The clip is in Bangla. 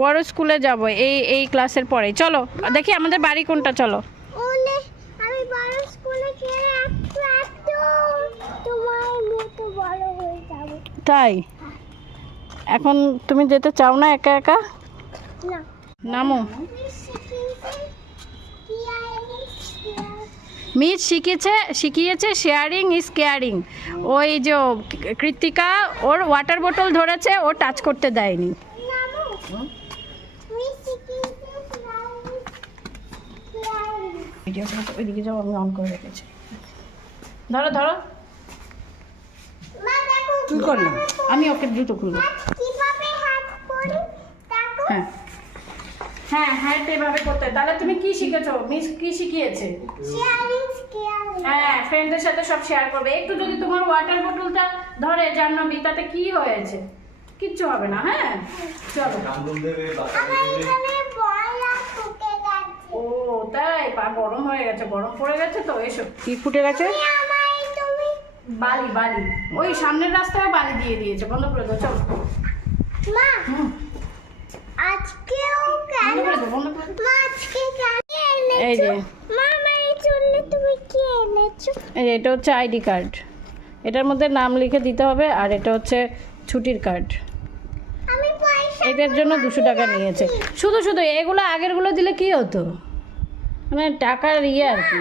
বড় স্কুলে যাব এই এই ক্লাসের পরে। চলো দেখি আমাদের বাড়ি কোনটা, চলো। আমি বড় স্কুলে গিয়ে একটু একটু তোমার মতো বড় হয়ে যাব। তাই? এখন তুমি যেতে চাও না একা একা? না। নামো। মিস শিখিয়েছে শেয়ারিং ইজ কেয়ারিং। ওই যে কৃত্তিকা ওর ওয়াটার বোতল ধরেছে, ও টাচ করতে দেয়নি। ওইদিকে যাও, আমি অন করে রেখেছি। ধরো ধরো, তুই কর না, আমি ওকে দ্রুত খুলবো। হ্যাঁ হ্যাঁ হ্যাঁ, এভাবে করতে। তাহলে তুমি কি শিখেছো? মিস কি শিখিয়েছে? হ্যাঁ, ফ্রেন্ডদের সাথে সব শেয়ার করবে। একটু যদি তোমার ওয়াটার বোতলটা ধরে জাহ্নবী, তাতে কি হয়েছে? কিচ্ছু হবে না। হ্যাঁ চলো। ও তাই? পা গরম হয়ে গেছে, গরম পড়ে গেছে তো। এসো। কি ফুটে গেছে? বালি বালি, ওই সামনের রাস্তায় বালি দিয়ে দিয়েছে। বন্ধ করে দাও, চলো। মা আজকেও কেন? বন্ধ করে দাও, বন্ধ করে দাও। মা আজকে কেন এনেছো? এই যে মামা এই জন্য তুমি কি এনেছো? এই যে এটা হচ্ছে আইডি কার্ড, এটার মধ্যে নাম লিখে দিতে হবে। আর এটা হচ্ছে ছুটির কার্ড। আমি পয়সা এটার জন্য 200 টাকা নিয়েছে। শুধু শুধু এগুলো আগেরগুলো দিলে কি হতো, মানে টাকার ইয়ে আর কি।